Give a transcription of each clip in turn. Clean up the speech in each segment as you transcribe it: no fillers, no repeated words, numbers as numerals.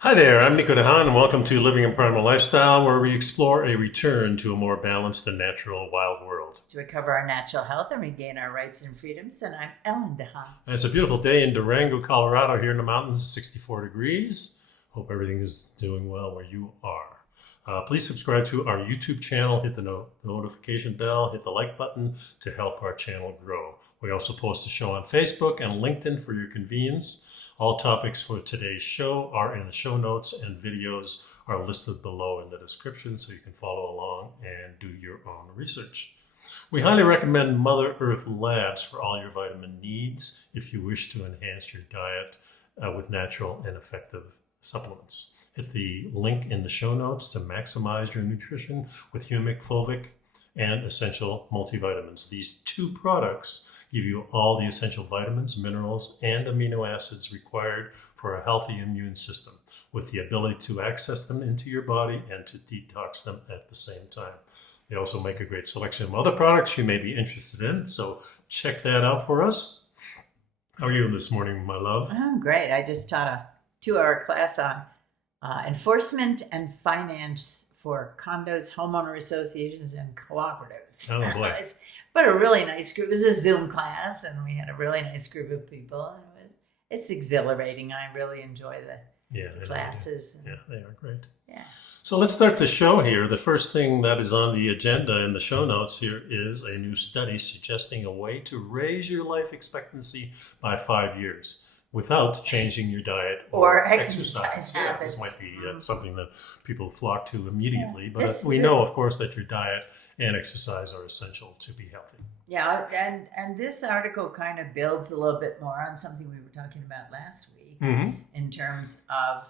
Hi there, I'm nicodehaan, and welcome to Living a Primal Lifestyle, where we explore a return to a more balanced and natural wild world. To recover our natural health and regain our rights and freedoms. And I'm Ellen DeHaan. And it's a beautiful day in Durango, Colorado, here in the mountains, 64 degrees. Hope everything is doing well where you are. Please subscribe to our YouTube channel, hit the notification bell, hit the like button to help our channel grow. We also post a show on Facebook and LinkedIn for your convenience. All topics for today's show are in the show notes, and videos are listed below in the description so you can follow along and do your own research. We highly recommend Mother Earth Labs for all your vitamin needs if you wish to enhance your diet with natural and effective supplements. Hit the link in the show notes to maximize your nutrition with humic, fulvic, and essential multivitamins. These two products give you all the essential vitamins, minerals, and amino acids required for a healthy immune system, with the ability to access them into your body and to detox them at the same time. They also make a great selection of other products you may be interested in, so check that out for us. How are you this morning, my love? Oh, great. I just taught a 2-hour class on enforcement and finance for condos, homeowner associations, and cooperatives. Oh, boy. But a really nice group. It was a Zoom class, and we had a really nice group of people. It's exhilarating. I really enjoy the classes. Yeah, they are great. Yeah. So let's start the show here. The first thing that is on the agenda in the show notes here is a new study suggesting a way to raise your life expectancy by 5 years without changing your diet or exercise habits. This might be something that people flock to immediately, Yeah, but we know, of course, that your diet and exercise are essential to be healthy. Yeah, and this article kind of builds a little bit more on something we were talking about last week in terms of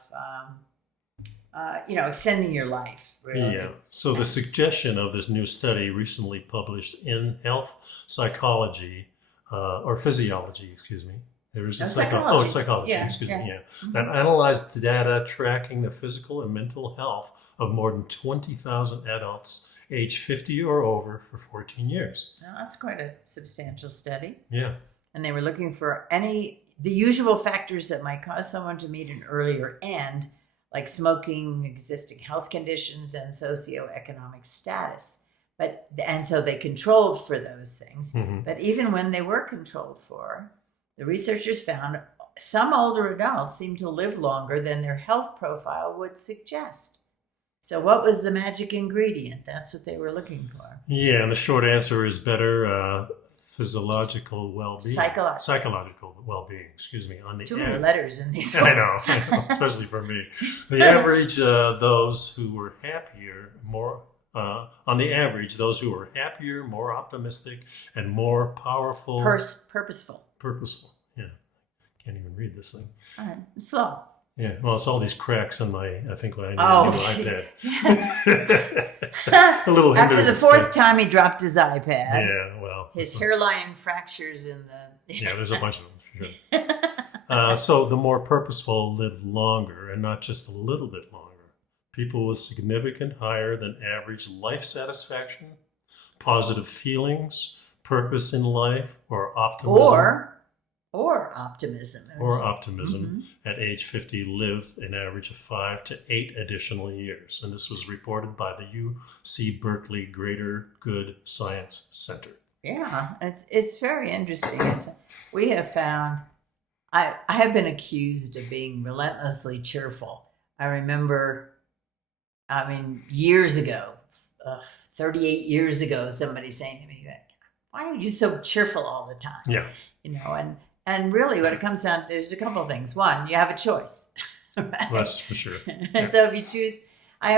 extending your life. Really. Yeah. So the suggestion of this new study recently published in Health Psychology or Physiology, excuse me. There is psychology. Yeah, excuse me. Yeah. Mm-hmm. That analyzed data tracking the physical and mental health of more than 20,000 adults age 50 or over for 14 years. Now, that's quite a substantial study. Yeah. And they were looking for the usual factors that might cause someone to meet an earlier end, like smoking, existing health conditions, and socioeconomic status. And so they controlled for those things. Mm-hmm. But even when they were controlled for, the researchers found some older adults seem to live longer than their health profile would suggest. So what was the magic ingredient? That's what they were looking for. Yeah, and the short answer is better physiological well-being. Psychological well-being, excuse me. Too many letters in these I know, especially for me. The average, those who were happier, on the average, those who were happier, more optimistic, and more powerful. Purposeful. Yeah. Can't even read this thing. All right. Slow. Yeah. Well, it's all these cracks on my, I think, when I new iPad. A little After the fourth time he dropped his iPad. Yeah, well. His hairline fractures in the... Yeah, there's a bunch of them, for sure. So the more purposeful lived longer, and not just a little bit longer. People with significant higher than average life satisfaction, positive feelings, purpose in life, or optimism. Or optimism. Mm-hmm. At age 50 lived an average of 5 to 8 additional years. And this was reported by the UC Berkeley Greater Good Science Center. Yeah, it's very interesting. We have found, I have been accused of being relentlessly cheerful. I remember, years ago, 38 years ago, somebody saying to me, why are you so cheerful all the time? Yeah. And really what it comes down to, there's a couple of things. One, you have a choice. Right? That's for sure. Yeah. So if you choose, I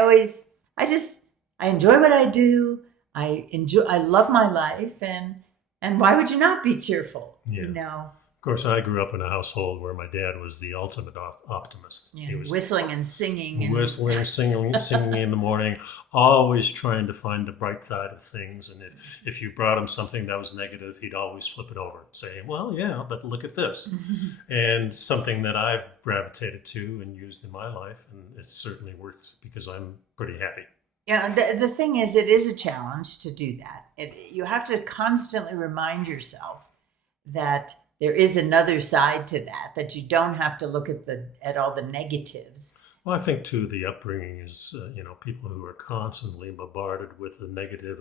enjoy what I do. I love my life, and why would you not be cheerful? Yeah. Of course, I grew up in a household where my dad was the ultimate optimist. Yeah, he was whistling and singing. Singing in the morning, always trying to find the bright side of things. And if you brought him something that was negative, he'd always flip it over, saying, well, yeah, but look at this. And something that I've gravitated to and used in my life, and it certainly works because I'm pretty happy. Yeah, the thing is, it is a challenge to do that. You have to constantly remind yourself that there is another side to that you don't have to look at all the negatives Well, I think too the upbringing is people who are constantly bombarded with the negative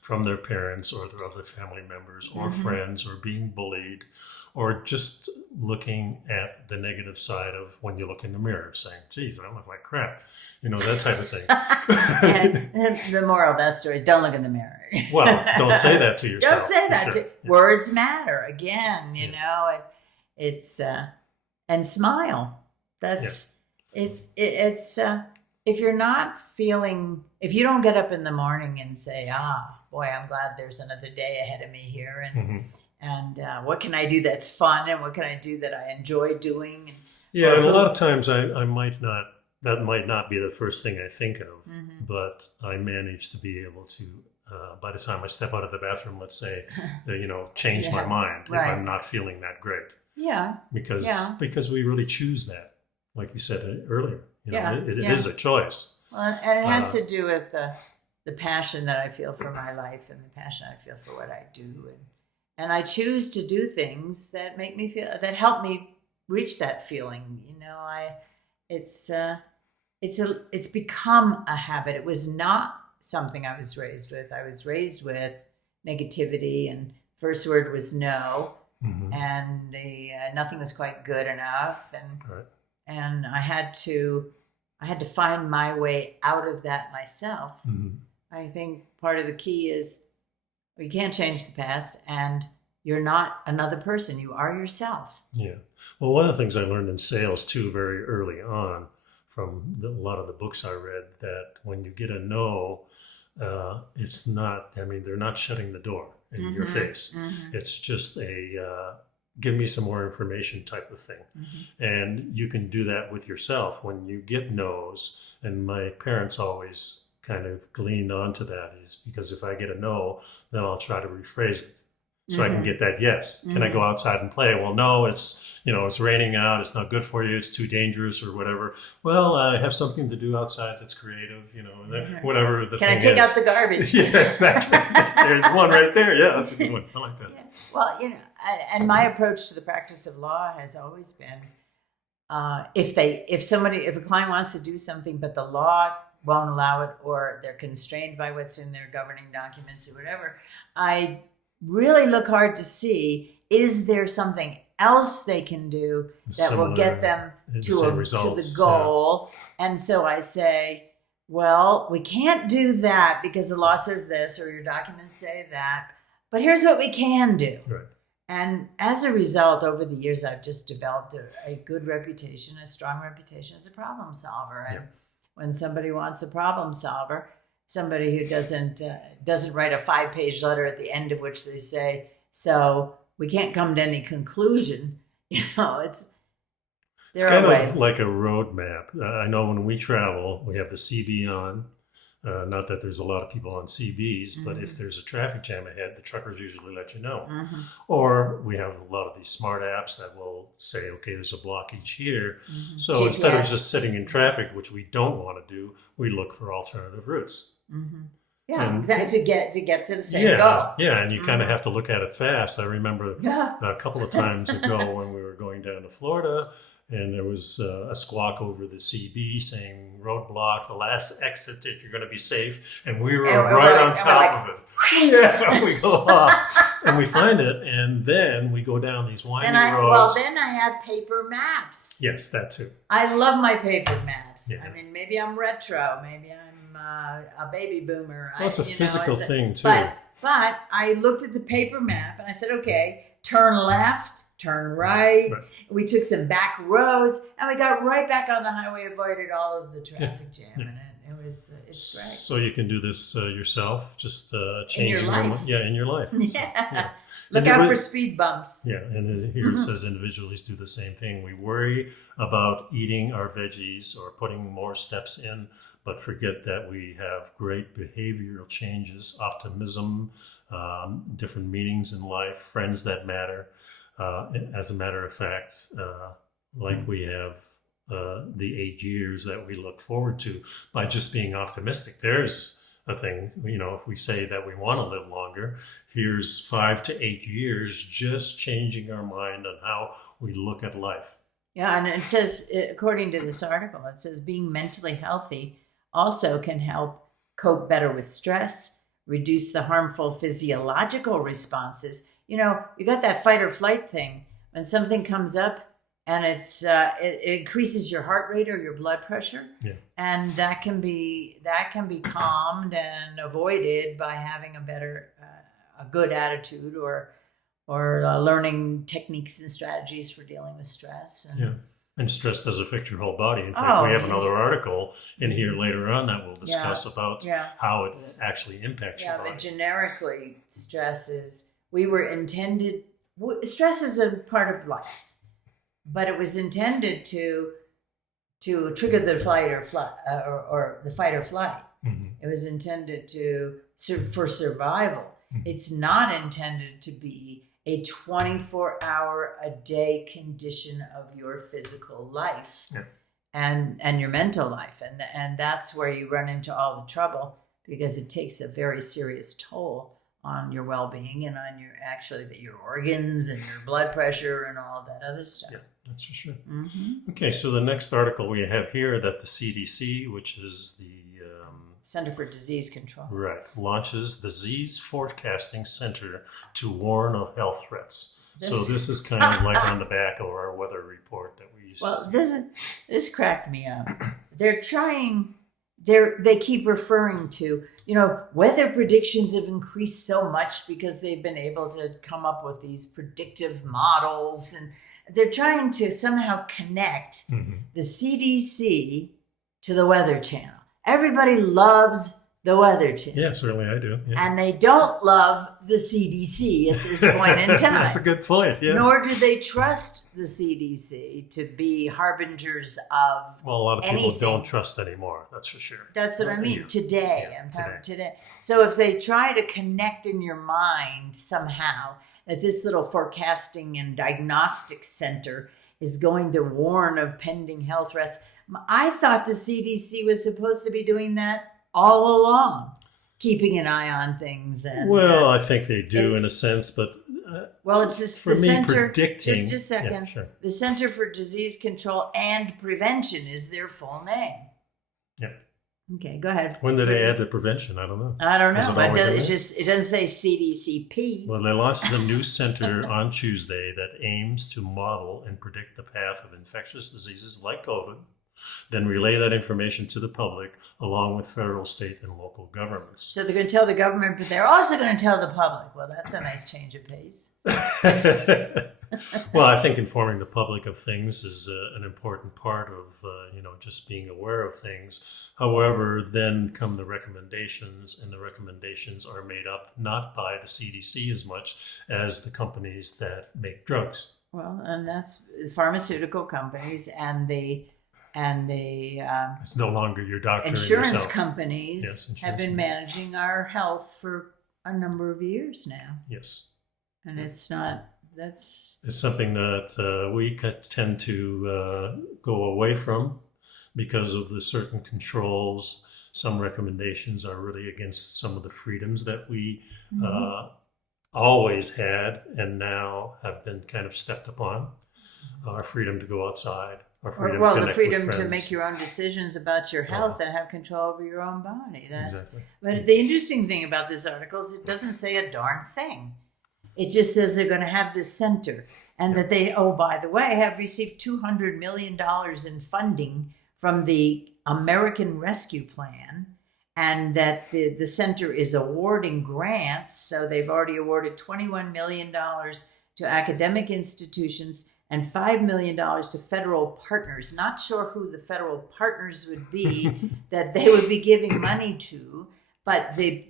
from their parents or their other family members or friends, or being bullied, or just looking at the negative side of when you look in the mirror, saying, "Geez, I look like crap," that type of thing. And the moral of that story is don't look in the mirror. Well, don't say that to yourself. Don't say that. Sure. Words matter. Again, it's and smile. That's it's if you're not feeling, if you don't get up in the morning and say, boy, I'm glad there's another day ahead of me here, and what can I do that's fun, and what can I do that I enjoy doing? And a lot of times that might not be the first thing I think of, but I manage to be able to, by the time I step out of the bathroom, let's say, change my mind if I'm not feeling that great. Yeah. Because we really choose that, like you said earlier. It is a choice. Well, and it has to do with the passion that I feel for my life and the passion I feel for what I do, and I choose to do things that make me feel, that help me reach that feeling. It's become a habit. It was not something I was raised with. I was raised with negativity, and first word was no, and nothing was quite good enough, and I had to find my way out of that myself. I think part of the key is you can't change the past, and you're not another person. You are yourself. Yeah. Well, one of the things I learned in sales too, very early on, from a lot of the books I read, that when you get a no, it's not, they're not shutting the door in your face. It's just a give me some more information type of thing. And you can do that with yourself when you get no's. And my parents always kind of gleaned onto that, is because if I get a no, then I'll try to rephrase it so I can get that yes. Can I go outside and play? Well, no, it's raining out. It's not good for you. It's too dangerous or whatever. Well, I have something to do outside that's creative, whatever the thing is. Can I take out the garbage? Yeah, exactly. There's one right there. Yeah, that's a good one. I like that. Yeah. Well, and my approach to the practice of law has always been, if a client wants to do something, but the law won't allow it, or they're constrained by what's in their governing documents or whatever, I really look hard to see, is there something else they can do that will get them to the goal? Yeah. And so I say, well, we can't do that because the law says this, or your documents say that, but here's what we can do. Right. And as a result, over the years, I've just developed a good reputation, a strong reputation as a problem solver. And when somebody wants a problem solver, somebody who doesn't write a 5-page letter at the end of which they say, so we can't come to any conclusion. It's kind of like a roadmap. I know when we travel, we have the CB on. Not that there's a lot of people on CBs, but if there's a traffic jam ahead, the truckers usually let you know. Or we have a lot of these smart apps that will say, okay, there's a blockage here. So GPS. Instead of just sitting in traffic, which we don't want to do, we look for alternative routes. Yeah, exactly. To get to the same goal. Yeah, and you kind of have to look at it fast. I remember a couple of times ago when we were going down to Florida, and there was a squawk over the CB saying roadblock, the last exit, if you're going to be safe, and we were right on top of it. Yeah, we go off, and we find it, and then we go down these winding roads. Well, then I had paper maps. Yes, that too. I love my paper maps. Yeah. Maybe I'm retro, maybe I'm a baby boomer. Well, it's a physical thing too. But I looked at the paper map and I said, okay, turn left, turn right. We took some back roads and we got right back on the highway, avoided all of the traffic jam. And it's great. So you can do this yourself, just changing your life. In your life. Yeah. Look out for speed bumps. Yeah, and here it says individuals do the same thing. We worry about eating our veggies or putting more steps in, but forget that we have great behavioral changes, optimism, different meanings in life, friends that matter. As a matter of fact, like we have the 8 years that we look forward to by just being optimistic. There's a thing, if we say that we want to live longer, here's 5 to 8 years just changing our mind on how we look at life. Yeah, and it says, according to this article, it says being mentally healthy also can help cope better with stress, reduce the harmful physiological responses. You know, you got that fight or flight thing. When something comes up and it increases your heart rate or your blood pressure, Yeah. and that can be calmed and avoided by having a good attitude or learning techniques and strategies for dealing with stress. And, Yeah. And stress does affect your whole body. In fact, we have another article in here later on that we'll discuss about how it actually impacts your body. But generically, stress is, stress is a part of life, but it was intended to trigger the fight or flight, or the fight or flight. Mm-hmm. It was intended for survival. Mm-hmm. It's not intended to be a 24-hour-a-day condition of your physical life and your mental life. And that's where you run into all the trouble, because it takes a very serious toll on your well-being and on your organs and your blood pressure and all of that other stuff. Yeah, that's for sure. Mm-hmm. Okay, so the next article we have here that the CDC, which is the Center for Disease Control. Right. Launches the Disease Forecasting Center to warn of health threats. So this is kind of like on the back of our weather report that we used to. This cracked me up. They keep referring to, weather predictions have increased so much because they've been able to come up with these predictive models, and they're trying to somehow connect the CDC to the Weather Channel. Everybody loves the Weather Channel. Yeah, certainly I do. Yeah. And they don't love the CDC at this point in time. That's a good point, yeah. Nor do they trust the CDC to be harbingers of Well, a lot of people anything. don't trust anymore, that's for sure. That's what I mean. Yeah. Today, Yeah, I'm talking today. So if they try to connect in your mind somehow that this little forecasting and diagnostic center is going to warn of pending health threats, I thought the CDC was supposed to be doing that all along, keeping an eye on things. And well, I think they do in a sense, but it's just for the me center. predicting. Just a second. Yeah, sure. The Center for Disease Control and Prevention is their full name. Yeah. Okay, go ahead. When did they add the prevention? I don't know. I don't know, Was it but always it doesn't say CDCP. Well, they launched the new center on Tuesday that aims to model and predict the path of infectious diseases like COVID, then relay that information to the public along with federal, state, and local governments. So they're going to tell the government, but they're also going to tell the public. Well, that's a nice change of pace. Well, I think informing the public of things is an important part of, just being aware of things. However, then come the recommendations, and the recommendations are made up not by the CDC as much as the companies that make drugs. Well, and that's pharmaceutical companies and it's no longer your doctor. Insurance companies have been companies. managing our health for a number of years now. Yes. And it's not, it's something that we tend to go away from because of the certain controls. Some recommendations are really against some of the freedoms that we always had and now have been kind of stepped upon. Our freedom to go outside. The freedom to make your own decisions about your health and have control over your own body. Exactly. But the interesting thing about this article is it doesn't say a darn thing. It just says they're going to have this center, and that they, by the way, have received $200 million in funding from the American Rescue Plan, and that the center is awarding grants. So they've already awarded $21 million to academic institutions and $5 million to federal partners. Not sure who the federal partners would be that they would be giving money to, but the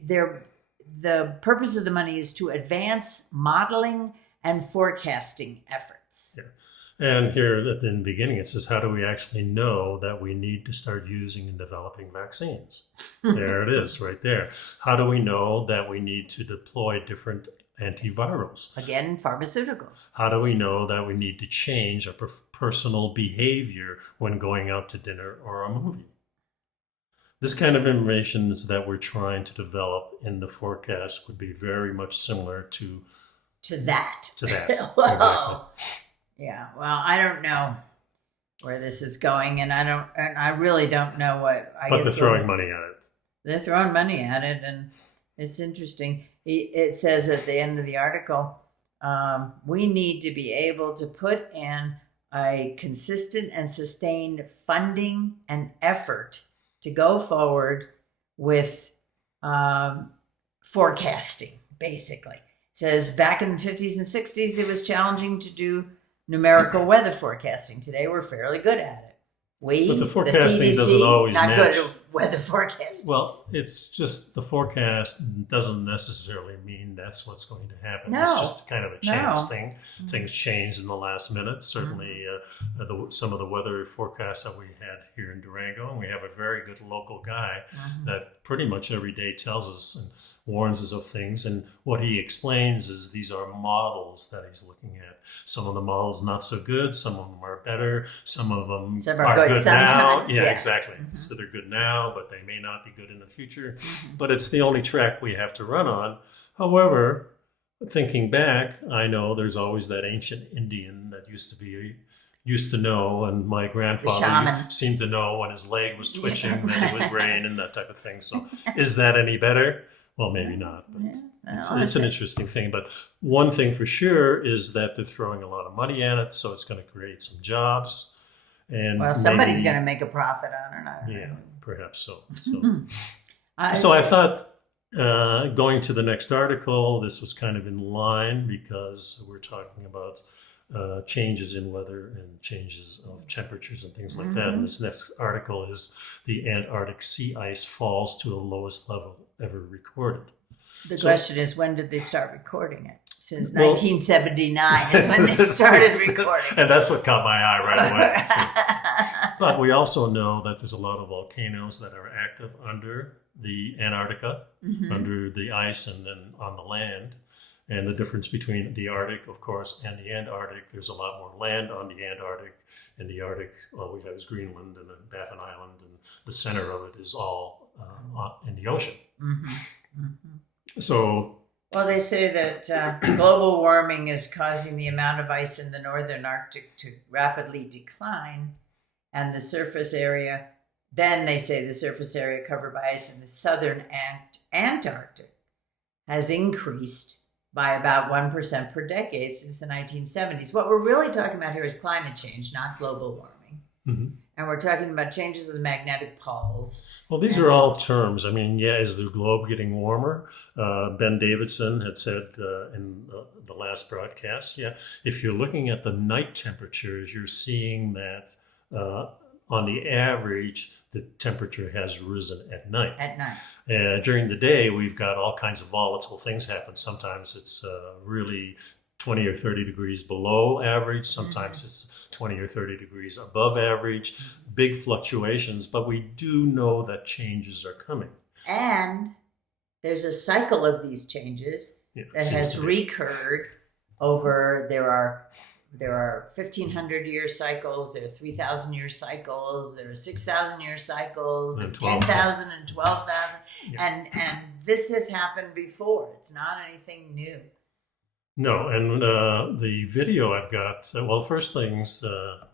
purpose of the money is to advance modeling and forecasting efforts. Yeah. And here at the beginning, it says, how do we actually know that we need to start using and developing vaccines? There it is right there. How do we know that we need to deploy different antivirals? Again, pharmaceuticals. How do we know that we need to change our personal behavior when going out to dinner or a movie? This kind of information that we're trying to develop in the forecast would be very much similar to that. Exactly. Yeah, well, I don't know. where this is going, and I really don't know what. But they're throwing money at it. They're throwing money at it, and it's interesting. It says at the end of the article, we need to be able to put in a consistent and sustained funding and effort to go forward with forecasting, basically. It says back in the 50s and 60s, it was challenging to do numerical weather forecasting. Today, we're fairly good at it. But the forecasting CDC, doesn't always not match. good at weather forecasting. Well, it's just the forecast doesn't necessarily mean that's what's going to happen. No. It's just kind of a change No. thing. Mm-hmm. Things change in the last minute. Certainly, some of the weather forecasts that we had here in Durango, and we have a very good local guy that pretty much every day tells us and warns us of things. And what he explains is these are models that he's looking at. Some of the models not so good. Some of them are better. Some of them are good now. Yeah, exactly. So they're good now, but they may not be good in the future. But it's the only track we have to run on. However, thinking back, I know there's always that ancient Indian that used to know, and my grandfather seemed to know when his leg was twitching, that it would rain and that type of thing. So is that any better? Well, maybe not. But it's an interesting thing. But one thing for sure is that they're throwing a lot of money at it, so it's going to create some jobs. And somebody's going to make a profit on it. Yeah, perhaps so. So I thought going to the next article, this was kind of in line because we're talking about changes in weather and changes of temperatures and things like that. And this next article is the Antarctic sea ice falls to the lowest level ever recorded. The question is, when did they start recording it? Since 1979 is when they started recording. And that's what caught my eye right away. But we also know that there's a lot of volcanoes that are active under the Antarctica, under the ice, and then on the land. And the difference between the Arctic, of course, and the Antarctic, there's a lot more land on the Antarctic. In the Arctic, all we have is Greenland and Baffin Island, and the center of it is all in the ocean. So, well, they say that global warming is causing the amount of ice in the northern Arctic to rapidly decline, and the surface area, then they say the surface area covered by ice in the southern Antarctic has increased by about 1% per decade since the 1970s. What we're really talking about here is climate change, not global warming. And we're talking about changes of the magnetic poles. Well, these are all terms. I mean, is the globe getting warmer? Ben Davidson had said in the last broadcast, if you're looking at the night temperatures, you're seeing that on the average, the temperature has risen at night. At night. During the day, we've got all kinds of volatile things happen. Sometimes it's really 20 or 30 degrees below average. Sometimes it's 20 or 30 degrees above average. Big fluctuations, but we do know that changes are coming. And there's a cycle of these changes that has recurred over, there are 1,500-year cycles, there are 3,000-year cycles, there are 6,000-year cycles, there are 10,000 and 12,000. And this has happened before. It's not anything new. No, and the video I've got, first things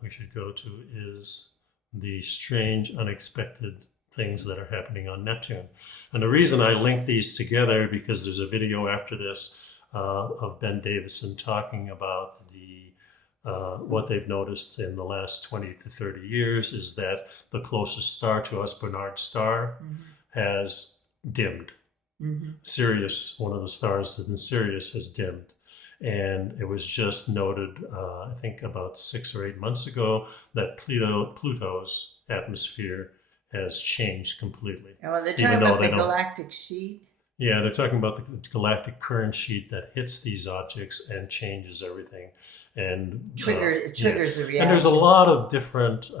we should go to is the strange, unexpected things that are happening on Neptune. And the reason I linked these together, because there's a video after this of Ben Davidson talking about what they've noticed in the last 20 to 30 years is that the closest star to us, Barnard's star, has dimmed. Sirius, one of the stars in Sirius, has dimmed. And it was just noted, I think about 6 or 8 months ago, that Pluto's atmosphere has changed completely. Well, they're talking about the galactic sheet. Yeah, they're talking about the galactic current sheet that hits these objects and changes everything. And triggers the reaction. And there's a lot of different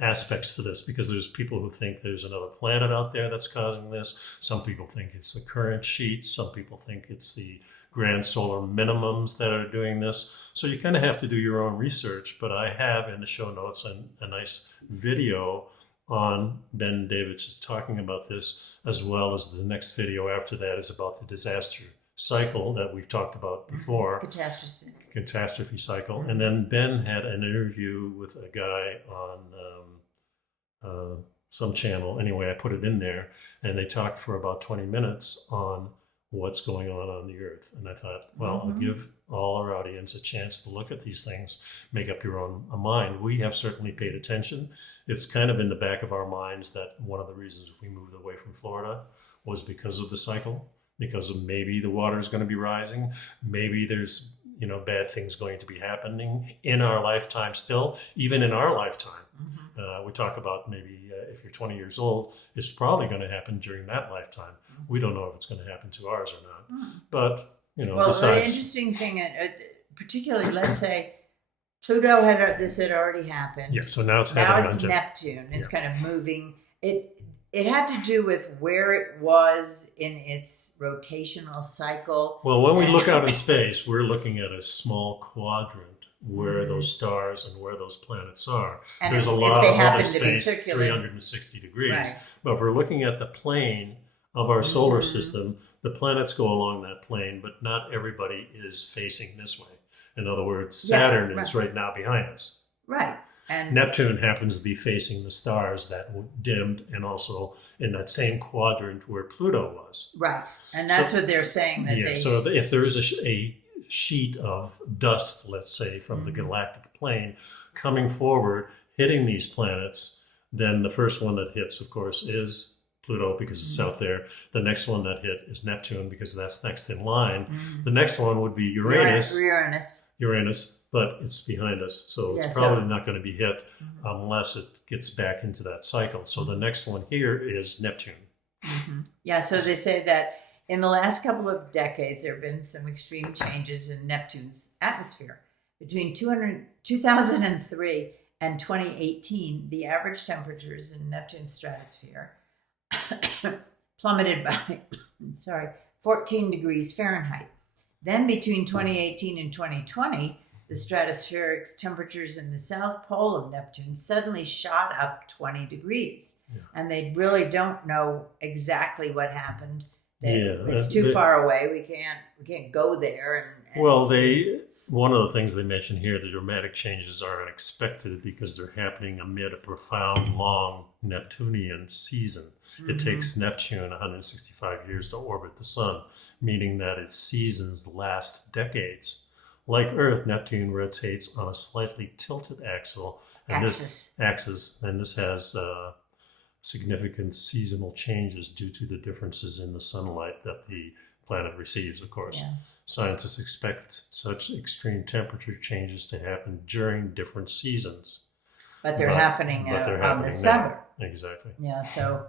aspects to this, because there's people who think there's another planet out there that's causing this. Some people think it's the current sheet. Some people think it's the grand solar minimums that are doing this. So you kind of have to do your own research. But I have in the show notes a nice video on Ben Davidson talking about this, as well as the next video after that is about the disaster cycle that we've talked about before, catastrophe cycle. And then Ben had an interview with a guy on some channel. Anyway, I put it in there, and they talked for about 20 minutes on what's going on the earth. And I thought, well, I'll give all our audience a chance to look at these things, make up your own mind. We have certainly paid attention. It's kind of in the back of our minds that one of the reasons we moved away from Florida was because of the cycle, because of maybe the water is going to be rising. Maybe there's, bad things going to be happening in our lifetime still, even in our lifetime. We talk about maybe if you're 20 years old, it's probably going to happen during that lifetime. We don't know if it's going to happen to ours or not. But, well, besides... the interesting thing, particularly, let's say Pluto had already happened. Yeah, so now it's Neptune. It's kind of moving. It had to do with where it was in its rotational cycle. Well, when we look out in space, we're looking at a small quadrant where those stars and where those planets are. And there's a lot of other space, 360 degrees. Right. But if we're looking at the plane of our solar system, the planets go along that plane, but not everybody is facing this way. In other words, Saturn is right now behind us. Right. And Neptune happens to be facing the stars that dimmed, and also in that same quadrant where Pluto was. Right. And that's what they're saying. So if there is a sheet of dust, let's say, from the galactic plane coming forward, hitting these planets, then the first one that hits, of course, is Pluto because it's out there. The next one that hit is Neptune because that's next in line. The next one would be Uranus, but it's behind us. So it's probably not going to be hit unless it gets back into that cycle. So the next one here is Neptune. Yeah, so they say that in the last couple of decades, there have been some extreme changes in Neptune's atmosphere. Between 2003 and 2018, the average temperatures in Neptune's stratosphere plummeted by 14 degrees Fahrenheit. Then between 2018 and 2020, the stratospheric temperatures in the south pole of Neptune suddenly shot up 20 degrees. And they really don't know exactly what happened. It's too far away. We can't go there. One of the things they mention here, the dramatic changes are unexpected because they're happening amid a profound, long Neptunian season. It takes Neptune 165 years to orbit the sun, meaning that its seasons last decades. Like Earth, Neptune rotates on a slightly tilted axis, and this has significant seasonal changes due to the differences in the sunlight that the planet receives, of course. Yeah. Scientists expect such extreme temperature changes to happen during different seasons. But they're happening on the summer. Exactly. Yeah, so,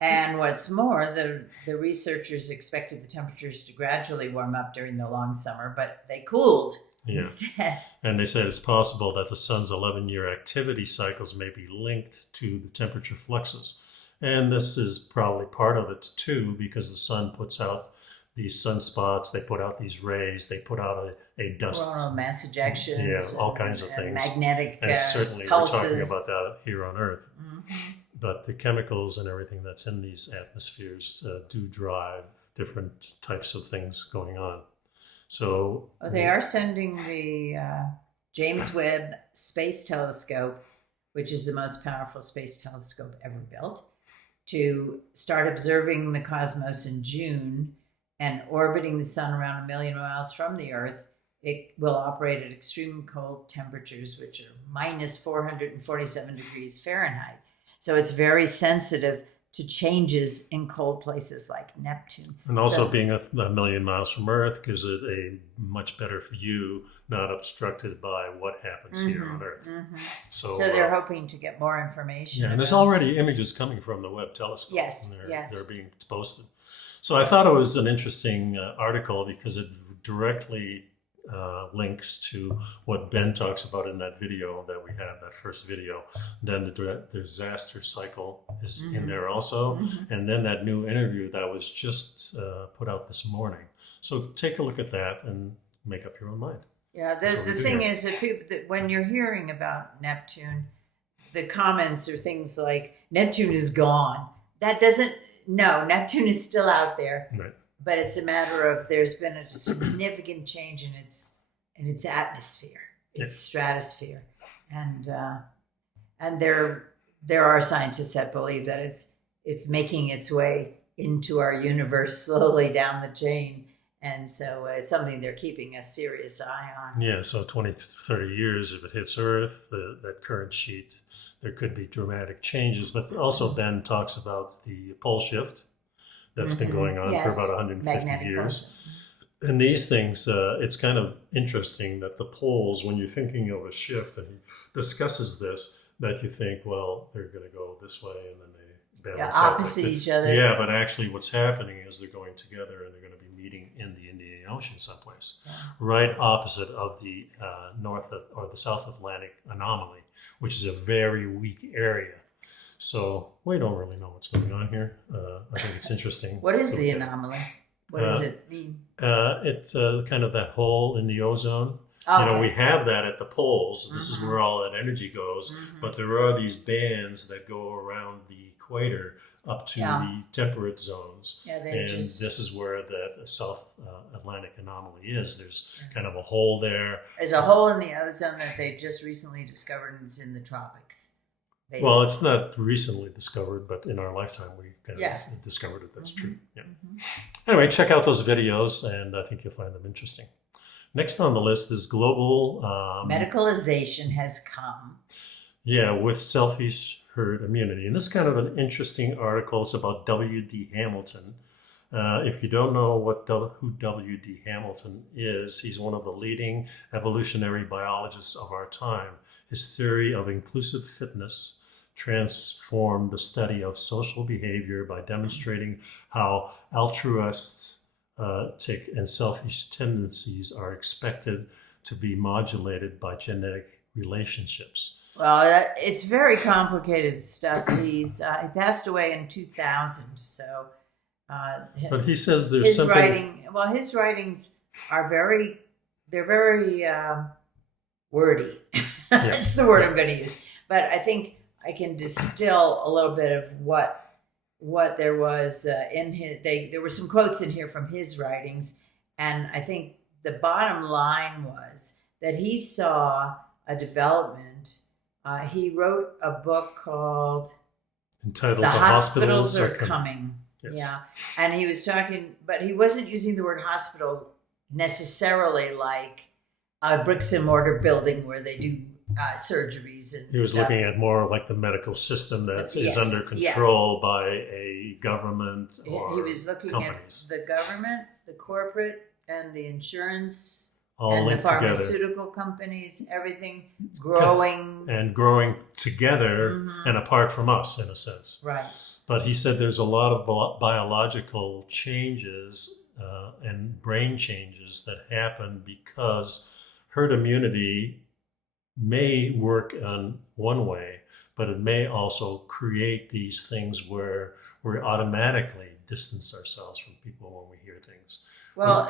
and what's more, the researchers expected the temperatures to gradually warm up during the long summer, but they cooled instead. And they said it's possible that the sun's 11-year activity cycles may be linked to the temperature fluxes. And this is probably part of it too, because the sun puts out these sunspots, they put out these rays, they put out a dust. Coronal mass ejections. All kinds of things. Magnetic and certainly pulses. We're talking about that here on Earth. But the chemicals and everything that's in these atmospheres do drive different types of things going on. So they are sending the James Webb Space Telescope, which is the most powerful space telescope ever built, to start observing the cosmos in June and orbiting the sun around 1 million miles from the Earth. It will operate at extreme cold temperatures, which are minus 447 degrees Fahrenheit. So it's very sensitive to changes in cold places like Neptune. And also being a million miles from Earth gives it a much better view, not obstructed by what happens here on Earth. So they're hoping to get more information. Yeah, and there's already images coming from the Webb telescope. Yes, they're being posted. So I thought it was an interesting article because it directly links to what Ben talks about in that video that we have, that first video. Then the disaster cycle is in there also. And then that new interview that was just put out this morning. So take a look at that and make up your own mind. Yeah, the thing is that when you're hearing about Neptune, the comments are things like, Neptune is gone. That doesn't, no, Neptune is still out there. Right. but it's a matter of there's been a significant change in its atmosphere, its stratosphere, and there are scientists that believe that it's making its way into our universe slowly down the chain. And so it's something they're keeping a serious eye on. Yeah, so 20, 30 years, if it hits Earth, that current sheet, there could be dramatic changes. But also Ben talks about the pole shift that's been going on for about 150 Magnetic years. And these things, it's kind of interesting that the poles, when you're thinking of a shift, and he discusses this, that you think, well, they're going to go this way, and then they balance out opposite each other. Yeah, but actually what's happening is they're going together, and they're going to be meeting in the Indian Ocean someplace, right opposite of the North or the South Atlantic anomaly, which is a very weak area. So we don't really know what's going on here. I think it's interesting. What is the anomaly? What does it mean? It's kind of that hole in the ozone. Okay. You know, we have that at the poles. This is where all that energy goes. But there are these bands that go around the equator up to the temperate zones. Yeah, and this is where the South Atlantic anomaly is. There's kind of a hole there. There's a hole in the ozone that they just recently discovered, and it's in the tropics. Basically. Well, it's not recently discovered, but in our lifetime, we kind of discovered it. That's true. Yeah. Anyway, check out those videos, and I think you'll find them interesting. Next on the list is global... medicalization has come. Yeah, with selfish herd immunity. And this is kind of an interesting article. It's about W.D. Hamilton. If you don't know who W.D. Hamilton is, he's one of the leading evolutionary biologists of our time. His theory of inclusive fitness transformed the study of social behavior by demonstrating how altruistic and selfish tendencies are expected to be modulated by genetic relationships. Well, it's very complicated stuff. He passed away in 2000, so... but he says there's something... His writings are very wordy. That's the word I'm going to use. But I think I can distill a little bit of what there was in his... There were some quotes in here from his writings, and I think the bottom line was that he saw a development. He wrote a book called... Entitled The Hospitals Are Coming. Yes. Yeah. And he was talking, but he wasn't using the word hospital necessarily like a bricks and mortar building where they do surgeries and He was stuff. looking at more like the medical system that is under control by a government or He was looking companies. at the government, the corporate, and the insurance, All and the linked together. pharmaceutical companies, everything growing. And growing together and apart from us, in a sense. Right. But he said there's a lot of biological changes and brain changes that happen because herd immunity may work on one way, but it may also create these things where we automatically distance ourselves from people when we hear things. Well,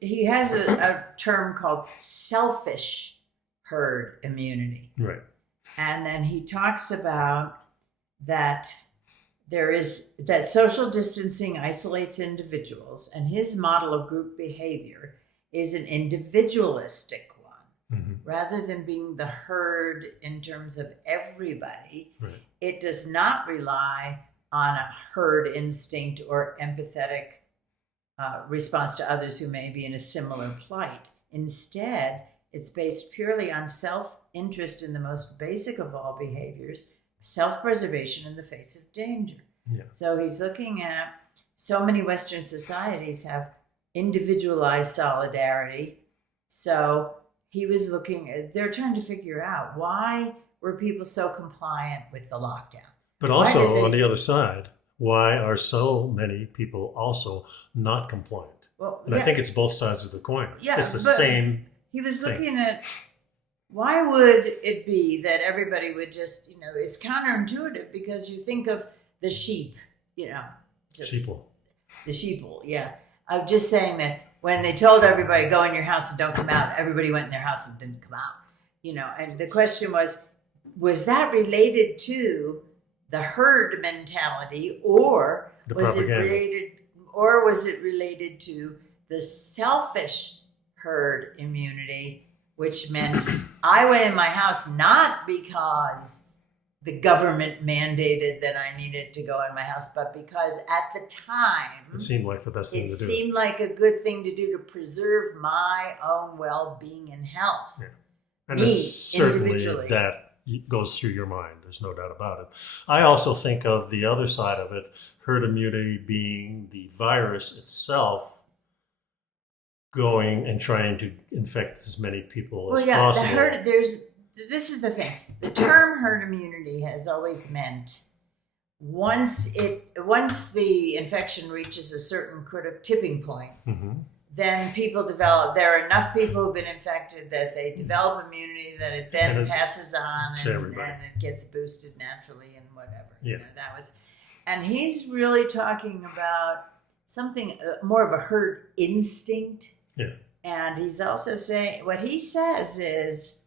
he has a term called selfish herd immunity. Right. And then he talks about that that social distancing isolates individuals, and his model of group behavior is an individualistic one. Rather than being the herd in terms of everybody, it does not rely on a herd instinct or empathetic response to others who may be in a similar plight. Instead, it's based purely on self-interest in the most basic of all behaviors, self-preservation in the face of danger. Yeah. So he's looking at so many Western societies have individualized solidarity. So he was they're trying to figure out why were people so compliant with the lockdown. But also on the other side, why are so many people also not compliant? Well, and I think it's both sides of the coin. Yeah, it's the same. He was thing. looking at why would it be that everybody would just, it's counterintuitive because you think of the sheep, Sheeple. The sheeple, yeah. I'm just saying that when they told everybody, go in your house and don't come out, everybody went in their house and didn't come out, and the question was that related to the herd mentality or was it related, or was it related to the selfish herd immunity, which meant I went in my house not because the government mandated that I needed to go in my house, but because at the time It seemed like the best thing to do. It seemed like a good thing to do to preserve my own well-being and health. Yeah. And Me, it's certainly individually. that goes through your mind. There's no doubt about it. I also think of the other side of it, herd immunity being the virus itself going and trying to infect as many people as possible. This is the thing. The term herd immunity has always meant once the infection reaches a certain critical tipping point, then people develop. There are enough people who've been infected that they develop immunity that it then passes on and it gets boosted naturally and whatever. Yeah. And he's really talking about something more of a herd instinct. Yeah. And he's also saying what he says is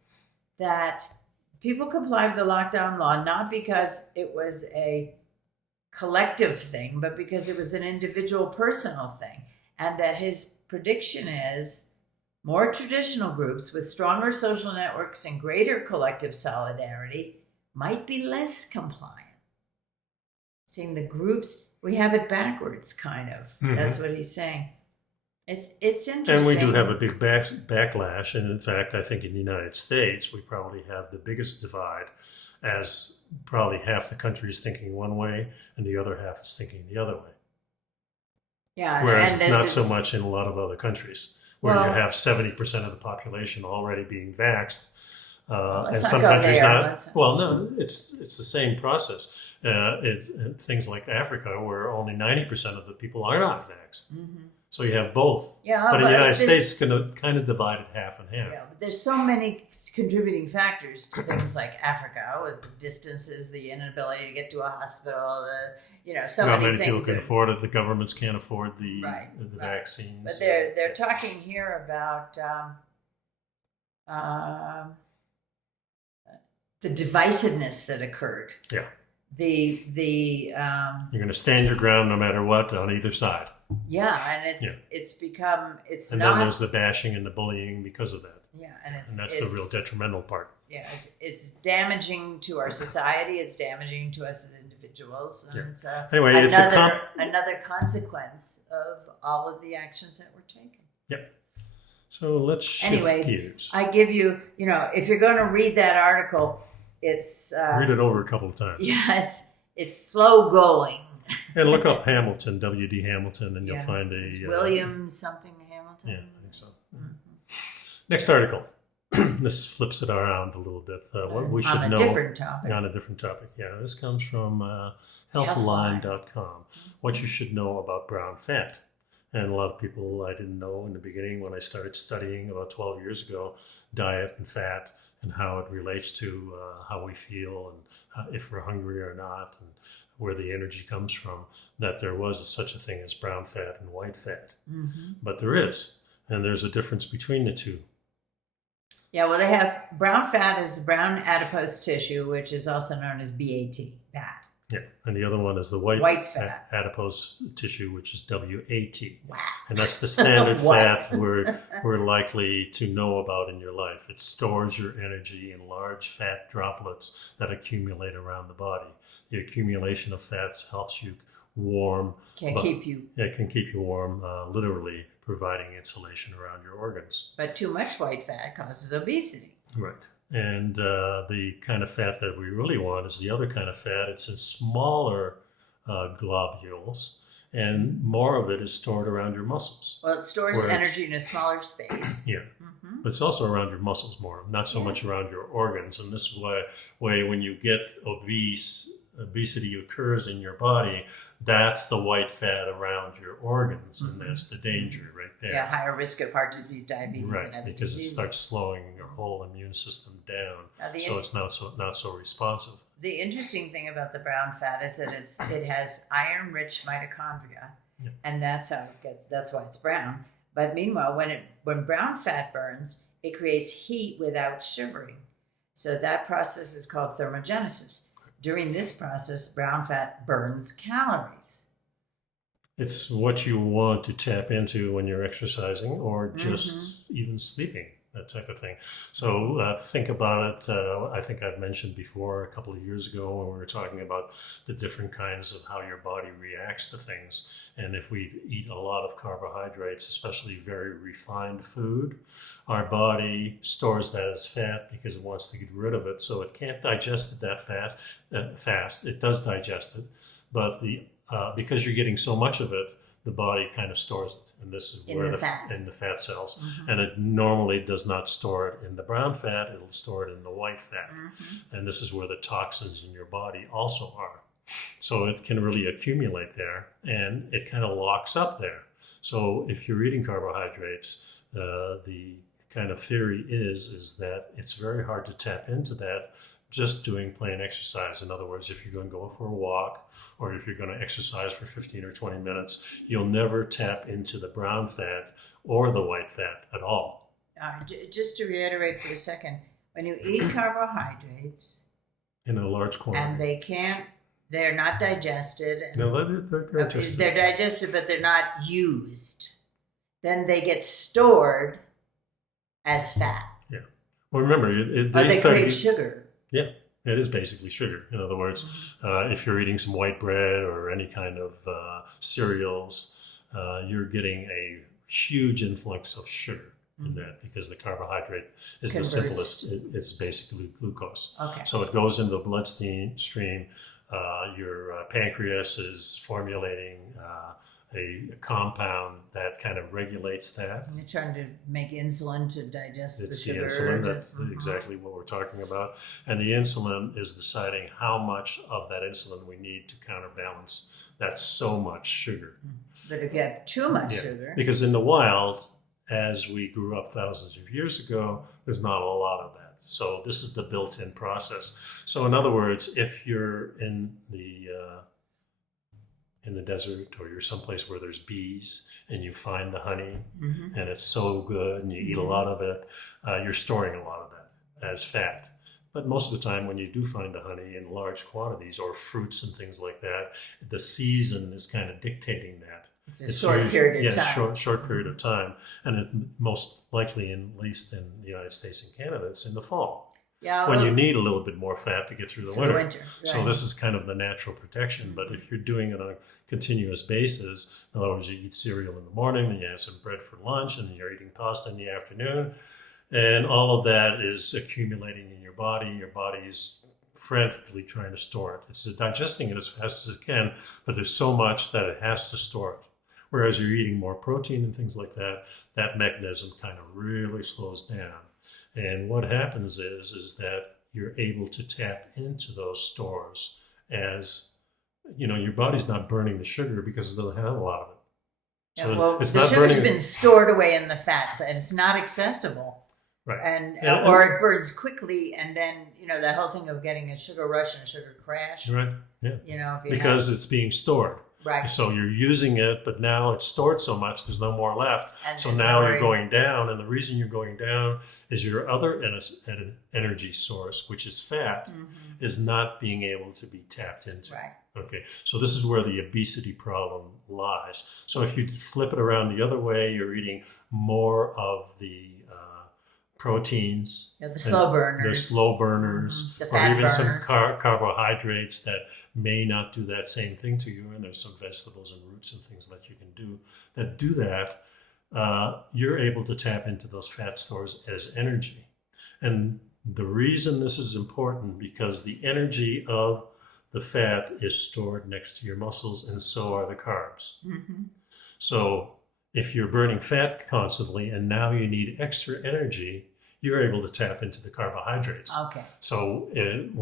that people complied with the lockdown law not because it was a collective thing, but because it was an individual personal thing. And that his prediction is more traditional groups with stronger social networks and greater collective solidarity might be less compliant. Seeing the groups, we have it backwards, kind of. That's what he's saying. It's interesting. And we do have a big backlash. And in fact, I think in the United States, we probably have the biggest divide, as probably half the country is thinking one way and the other half is thinking the other way. Yeah, whereas not so much in a lot of other countries where you have 70% of the population already being vaxxed. And some countries not. Well, no, it's the same process. It's things like Africa where only 90% of the people are not vaxxed. So you have both. Yeah, but in the United States, it's going to kind of divide it half and half. Yeah, but there's so many contributing factors to things like Africa, with the distances, the inability to get to a hospital, so Not many many things. people can afford it. The governments can't afford the vaccines. But they're talking here about the divisiveness that occurred. Yeah. You're going to stand your ground no matter what on either side. Yeah, and it's become and then there's the bashing and the bullying because of that. Yeah, and that's the real detrimental part. Yeah, it's damaging to our society. It's damaging to us as individuals. And it's anyway, another consequence of all of the actions that were taken. Yep. So let's shift gears. I give you, if you're going to read that article, it's read it over a couple of times. Yeah, it's slow going. And look up Hamilton, W.D. Hamilton, and you'll find a William something Hamilton. Yeah, I think so. Next article. This flips it around a little bit. What we should know on a different topic. Yeah, this comes from healthline.com. What you should know about brown fat. And a lot of people I didn't know in the beginning when I started studying about 12 years ago, diet and fat and how it relates to how we feel and if we're hungry or not and where the energy comes from, that there was such a thing as brown fat and white fat. But there is. And there's a difference between the two. Yeah, well, they have brown fat is brown adipose tissue, which is also known as BAT, BAT. Yeah, and the other one is the white fat adipose tissue, which is WAT. Wow. And that's the standard fat we're likely to know about in your life. It stores your energy in large fat droplets that accumulate around the body. The accumulation of fats helps you warm. It can keep you warm, literally providing insulation around your organs. But too much white fat causes obesity. Right. And the kind of fat that we really want is the other kind of fat. It's in smaller globules, and more of it is stored around your muscles. Well, it stores energy in a smaller space. Yeah. But it's also around your muscles more, not so much around your organs. And this is why when you get obesity occurs in your body, that's the white fat around your organs, and that's the danger right there. Yeah, higher risk of heart disease, diabetes, and other because diseases. it starts slowing your whole immune system down, so it's not so responsive. The interesting thing about the brown fat is that it has iron-rich mitochondria, and that's how it gets. That's why it's brown. But meanwhile, when brown fat burns, it creates heat without shivering. So that process is called thermogenesis. During this process, brown fat burns calories. It's what you want to tap into when you're exercising or just even sleeping, that type of thing. So think about it. I think I've mentioned before a couple of years ago when we were talking about the different kinds of how your body reacts to things. And if we eat a lot of carbohydrates, especially very refined food, our body stores that as fat because it wants to get rid of it. So it can't digest that fat fast. It does digest it, but because you're getting so much of it, the body kind of stores it, and this is where in the fat cells, and it normally does not store it in the brown fat. It'll store it in the white fat, and this is where the toxins in your body also are. So it can really accumulate there, and it kind of locks up there. So if you're eating carbohydrates, the kind of theory is that it's very hard to tap into that just doing plain exercise. In other words, if you're going to go for a walk or if you're going to exercise for 15 or 20 minutes, you'll never tap into the brown fat or the white fat at all. Just to reiterate for a second, when you eat carbohydrates in a large quantity, and they're not digested. No, they're digested. They're digested, but they're not used. Then they get stored as fat. Yeah. Well, remember, they create sugar. Yeah, it is basically sugar. In other words, if you're eating some white bread or any kind of cereals, you're getting a huge influx of sugar in that because the carbohydrate is the simplest. It's basically glucose. Okay. So it goes into the bloodstream. Your pancreas is formulating a compound that kind of regulates that. And you're trying to make insulin to digest it's the sugar. It's the insulin, that's exactly what we're talking about. And the insulin is deciding how much of that insulin we need to counterbalance that so much sugar. But if you have too much sugar... Because in the wild, as we grew up thousands of years ago, there's not a lot of that. So this is the built-in process. So in other words, if you're in the desert or you're someplace where there's bees and you find the honey and it's so good and you eat a lot of it, you're storing a lot of that as fat. But most of the time when you do find the honey in large quantities or fruits and things like that, the season is kind of dictating that. It's a short period of time. Short period of time. And it most likely, at least in the United States and Canada, it's in the fall. Yeah, when you need a little bit more fat to get through the winter. Right. So this is kind of the natural protection. But if you're doing it on a continuous basis, in other words, you eat cereal in the morning, and you have some bread for lunch, and you're eating pasta in the afternoon, and all of that is accumulating in your body. Your body is frantically trying to store it. It's digesting it as fast as it can, but there's so much that it has to store it. Whereas you're eating more protein and things like that, that mechanism kind of really slows down. And what happens is that you're able to tap into those stores as, your body's not burning the sugar because it doesn't have a lot of it. So well, the sugar's been stored away in the fats and it's not accessible. Right. Or it burns quickly and then, that whole thing of getting a sugar rush and a sugar crash. Right, yeah. Because it's being stored. Right. So you're using it, but now it's stored so much, there's no more left. So now you're going down, and the reason you're going down is your other energy source, which is fat, is not being able to be tapped into. Right. Okay, so this is where the obesity problem lies. So if you flip it around the other way, you're eating more of the proteins, the slow burners, or even some carbohydrates that may not do that same thing to you. And there's some vegetables and roots and things that you can do that. You're able to tap into those fat stores as energy. And the reason this is important because the energy of the fat is stored next to your muscles, and so are the carbs. So if you're burning fat constantly and now you need extra energy, you're able to tap into the carbohydrates. Okay. So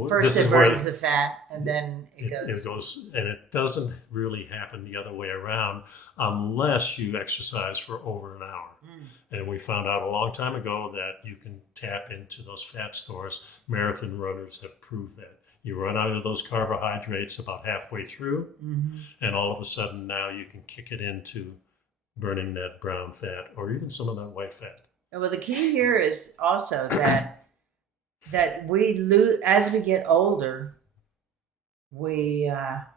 first it burns the fat, and then it goes. And it doesn't really happen the other way around unless you exercise for over an hour. And we found out a long time ago that you can tap into those fat stores. Marathon runners have proved that. You run out of those carbohydrates about halfway through, and all of a sudden now you can kick it into burning that brown fat or even some of that white fat. Well, the key here is also that we lose as we get older. we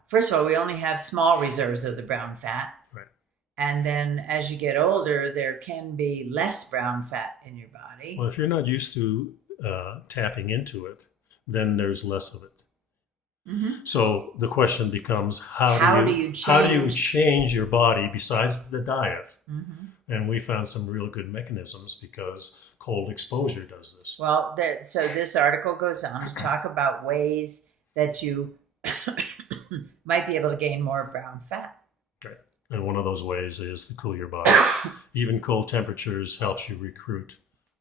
first of all, we only have small reserves of the brown fat. Right. And then as you get older, there can be less brown fat in your body. Well, if you're not used to tapping into it, then there's less of it. Mm-hmm. So the question becomes, how do you change your body besides the diet? Mm-hmm. And we found some real good mechanisms because cold exposure does this. Well, so this article goes on to talk about ways that you might be able to gain more brown fat. Right. And one of those ways is to cool your body. Even cold temperatures helps you recruit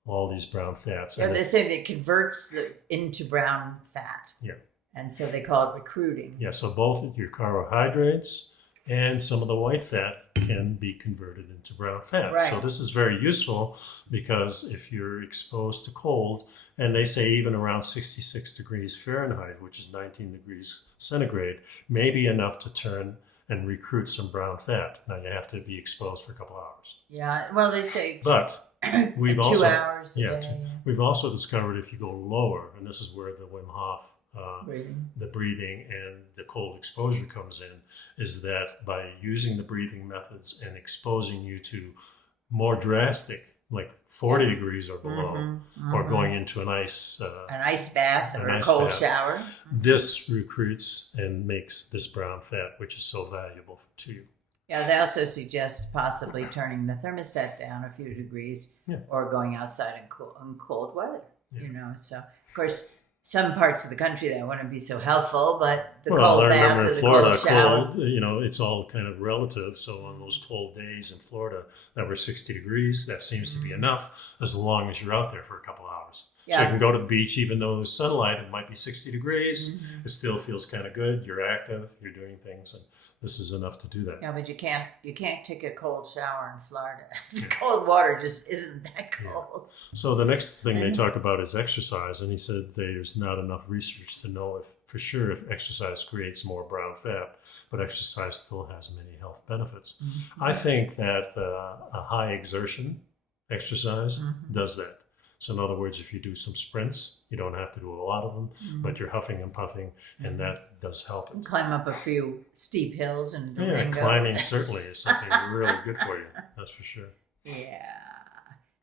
all these brown fats. So they say it converts into brown fat. Yeah. And so they call it recruiting. Yeah, so both your carbohydrates and some of the white fat can be converted into brown fat. Right. So this is very useful because if you're exposed to cold, and they say even around 66 degrees Fahrenheit, which is 19 degrees centigrade, may be enough to turn and recruit some brown fat. Now you have to be exposed for a couple hours. Yeah, well, they say but we've 2 also, hours a day. We've also discovered if you go lower, and this is where the Wim Hof the breathing and the cold exposure comes in, is that by using the breathing methods and exposing you to more drastic, like 40 degrees or below, or going into an ice bath or a cold shower, this recruits and makes this brown fat, which is so valuable to you. Yeah, they also suggest possibly turning the thermostat down a few degrees, or going outside in cold weather. Yeah. You know, so of course, some parts of the country that wouldn't be so helpful, but the cold bath or the Florida, cold shower. cold, it's all kind of relative. So on those cold days in Florida that were 60 degrees, that seems to be enough as long as you're out there for a couple hours. Yeah. So you can go to the beach, even though there's sunlight, it might be 60 degrees. It still feels kind of good. You're active, you're doing things, and this is enough to do that. Yeah, but you can't take a cold shower in Florida. Cold water just isn't that cold. Yeah. So the next thing they talk about is exercise, and he said there's not enough research to know if exercise creates more brown fat, but exercise still has many health benefits. I think that a high exertion exercise does that. So in other words, if you do some sprints, you don't have to do a lot of them, but you're huffing and puffing, and that does help it. Climb up a few steep hills and Durango. Climbing certainly is something really good for you. That's for sure. Yeah.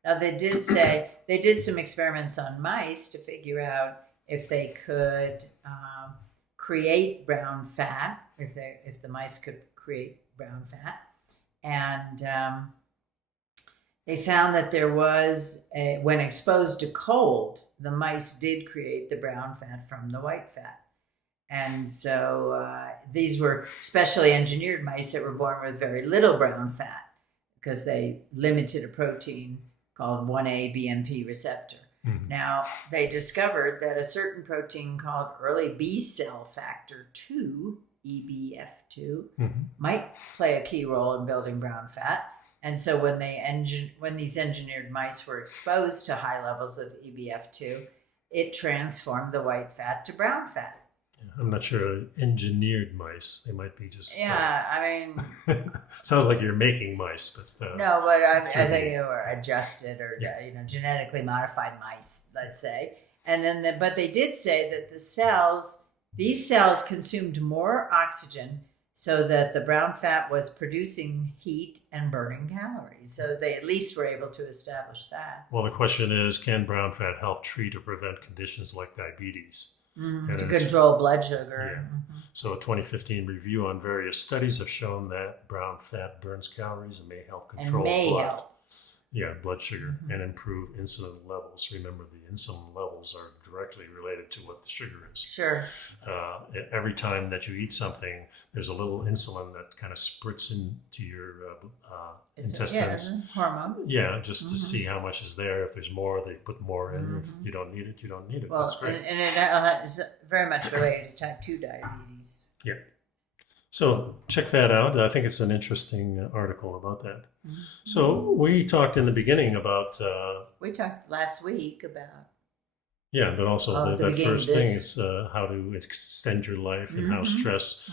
Now they did say they did some experiments on mice to figure out if they could create brown fat, if the mice could create brown fat, and they found that there was, when exposed to cold, the mice did create the brown fat from the white fat. And so these were specially engineered mice that were born with very little brown fat because they limited a protein called 1A BMP receptor. Now, they discovered that a certain protein called early B cell factor 2, EBF2, might play a key role in building brown fat. And so when these engineered mice were exposed to high levels of EBF2, it transformed the white fat to brown fat. I'm not sure engineered mice. They might be just... I mean... sounds like you're making mice, but... no, but I think they were adjusted or genetically modified mice, let's say. And then, but they did say that these cells consumed more oxygen so that the brown fat was producing heat and burning calories. So they at least were able to establish that. Well, the question is, can brown fat help treat or prevent conditions like diabetes? To control blood sugar. Yeah. So a 2015 review on various studies have shown that brown fat burns calories and may help control blood sugar and improve insulin levels. Remember, the insulin levels are directly related to what the sugar is. Sure. Every time that you eat something, there's a little insulin that kind of spritz into your intestines. Yeah, it's a hormone. Yeah, just to see how much is there. If there's more, they put more in. If you don't need it, you don't need it. Well, that's great. And it is very much related to type 2 diabetes. Yeah. So check that out. I think it's an interesting article about that. So we talked in the beginning about... we talked last week about... Yeah, but also the first thing is how to extend your life and how stress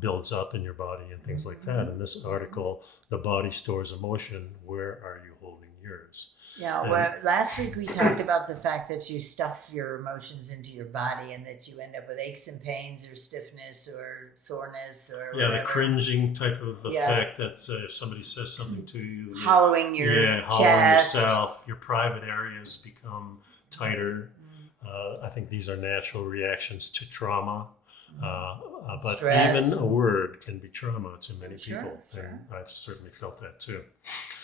builds up in your body and things like that. In this article, The Body Stores Emotion, Where Are You Holding yours. Yeah, And- well, last week we talked about the fact that you stuff your emotions into your body and that you end up with aches and pains or stiffness or soreness or Yeah, whatever. the cringing type of Yeah. effect. That's if somebody says something to you. Hollowing your hollowing chest. yourself. Your private areas become tighter. Mm. I think these are natural reactions to trauma. But Stress. even a word can be trauma to many Sure, people. sure. And I've certainly felt that too.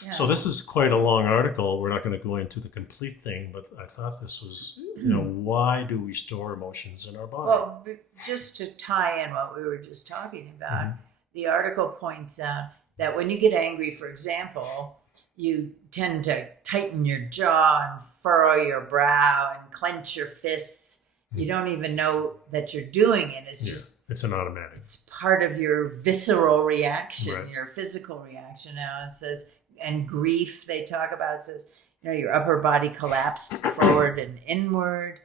Yeah. So this is quite a long article. We're not going to go into the complete thing, but I thought this was, why do we store emotions in our body? Well, just to tie in what we were just talking about, the article points out that when you get angry, for example, you tend to tighten your jaw and furrow your brow and clench your fists. You don't even know that you're doing it. It's just, it's an automatic. it's part of your visceral reaction, Right. your physical reaction. Now it says, and grief they talk about, it says, your upper body collapsed forward and inward,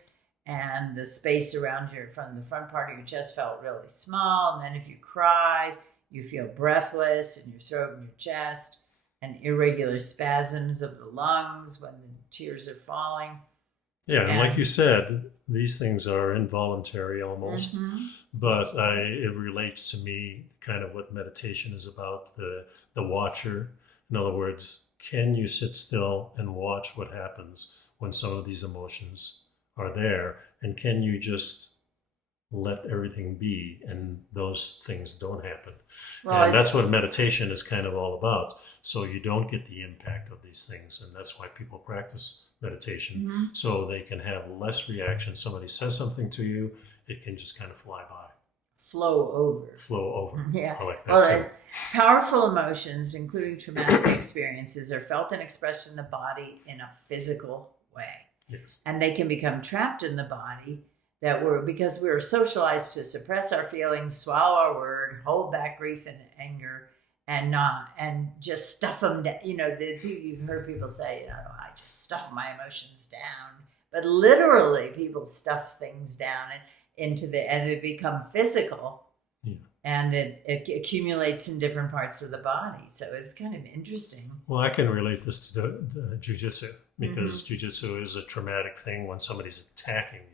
and the space around from the front part of your chest felt really small. And then if you cry, you feel breathless in your throat and your chest, and irregular spasms of the lungs when the tears are falling. Yeah, and like you said, these things are involuntary almost, but it relates to me kind of what meditation is about, the watcher. In other words, can you sit still and watch what happens when some of these emotions are there? And can you just let everything be and those things don't happen? Well, and that's what meditation is kind of all about. So you don't get the impact of these things. And that's why people practice meditation, so they can have less reaction. Somebody says something to you, it can just kind of fly by. Flow over. Yeah. I like that too. Powerful emotions, including traumatic experiences, are felt and expressed in the body in a physical way. Yes. And they can become trapped in the body because we're socialized to suppress our feelings, swallow our word, hold back grief and anger, and just stuff them down. You've heard people say, I just stuff my emotions down. But literally, people stuff things down and it become physical. Yeah. And it accumulates in different parts of the body. So it's kind of interesting. Well, I can relate this to the Jiu Jitsu, because Jiu Jitsu is a traumatic thing when somebody's attacking you.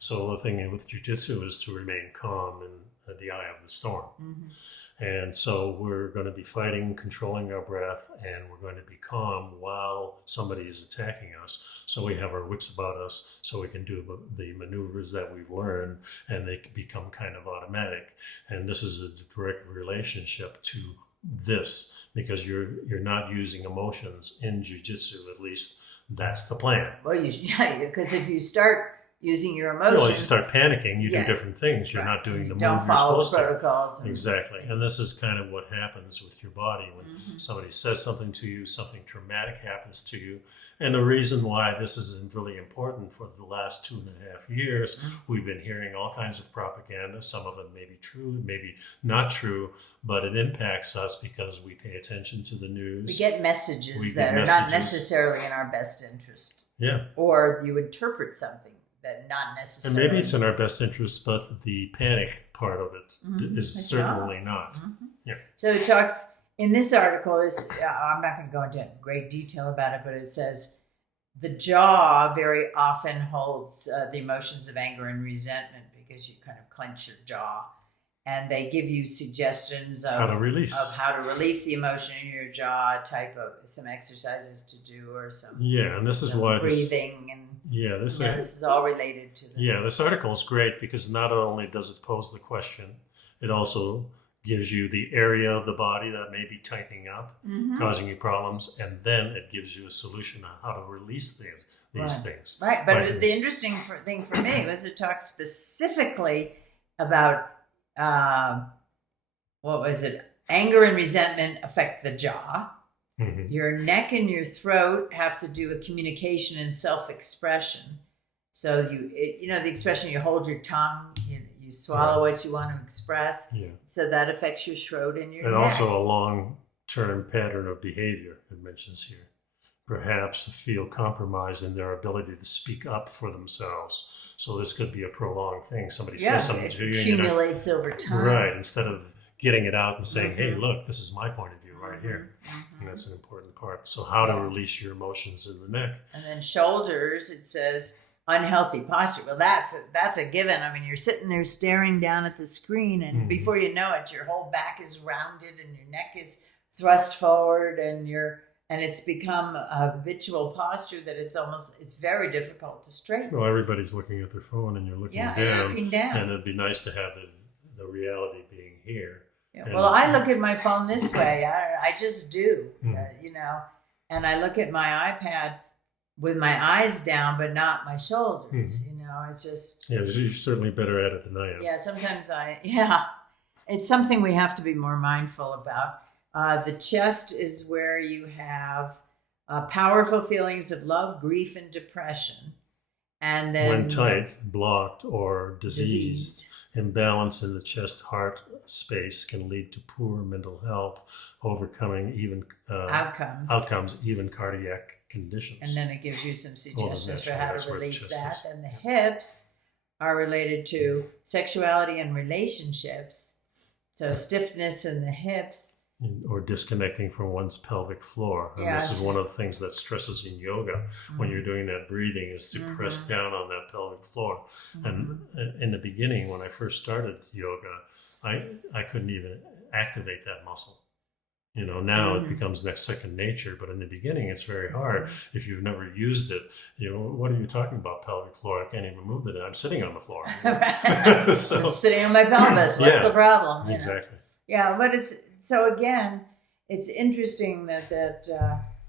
So the thing with Jiu Jitsu is to remain calm in the eye of the storm. And so we're going to be fighting, controlling our breath, and we're going to be calm while somebody is attacking us. So we have our wits about us, so we can do the maneuvers that we've learned, and they can become kind of automatic. And this is a direct relationship to this, because you're not using emotions in jiu-jitsu. At least that's the plan. Well, because if you start using your emotions, Well, you start panicking, you do different things. You're not doing the move you're supposed to. Don't follow protocols. Exactly. And this is kind of what happens with your body when somebody says something to you, something traumatic happens to you. And the reason why this is really important, for the last 2.5 years, we've been hearing all kinds of propaganda. Some of it may be true, maybe not true, but it impacts us because we pay attention to the news. We get messages that are not necessarily in our best interest. Yeah. Or you interpret something that not necessarily. And maybe it's in our best interest, but the panic part of it is certainly not. Yeah. So it talks in this article. I'm not going to go into great detail about it, but it says the jaw very often holds the emotions of anger and resentment, because you kind of clench your jaw, and they give you suggestions of how to release the emotion in your jaw, type of some exercises to do, or some and this is why breathing this is all related to this article is great, because not only does it pose the question, it also gives you the area of the body that may be tightening up, causing you problems, and then it gives you a solution on how to release these things. Right, but the interesting thing for me was it talks specifically about anger and resentment affect the jaw. Your neck and your throat have to do with communication and self-expression. So the expression, you hold your tongue, you swallow what you want to express. Yeah. So that affects your throat and your neck. And also a long-term pattern of behavior, it mentions here. Perhaps feel compromised in their ability to speak up for themselves. So this could be a prolonged thing. Somebody says something to you. It accumulates over time. Right. Instead of getting it out and saying, hey, look, this is my point of view. right here. And that's an important part. So how to release your emotions in the neck. And then shoulders, it says unhealthy posture. Well, that's a given. I mean, you're sitting there staring down at the screen, and before you know it, your whole back is rounded and your neck is thrust forward, and it's become a habitual posture that it's very difficult to straighten. Well, everybody's looking at their phone, and you're looking down. And you're looking down. And it'd be nice to have the reality being here. Yeah, well, I look at my phone this way. I just do, and I look at my iPad with my eyes down, but not my shoulders. It's just... Yeah, you're certainly better at it than I am. Yeah, sometimes it's something we have to be more mindful about. The chest is where you have powerful feelings of love, grief, and depression. And then when tight, blocked, or diseased, imbalance in the chest-heart space can lead to poor mental health, overcoming even outcomes, even cardiac conditions. And then it gives you some suggestions for how to release that. And the hips are related to sexuality and relationships. So stiffness in the hips. Or disconnecting from one's pelvic floor. And this is one of the things that stresses in yoga when you're doing that breathing, is to press down on that pelvic floor. And in the beginning, when I first started yoga, I couldn't even activate that muscle. Now it becomes second nature, but in the beginning it's very hard. If you've never used it, what are you talking about, pelvic floor? I can't even move it. I'm sitting on the floor. So, sitting on my pelvis. What's the problem? Exactly. Yeah, but so again, it's interesting that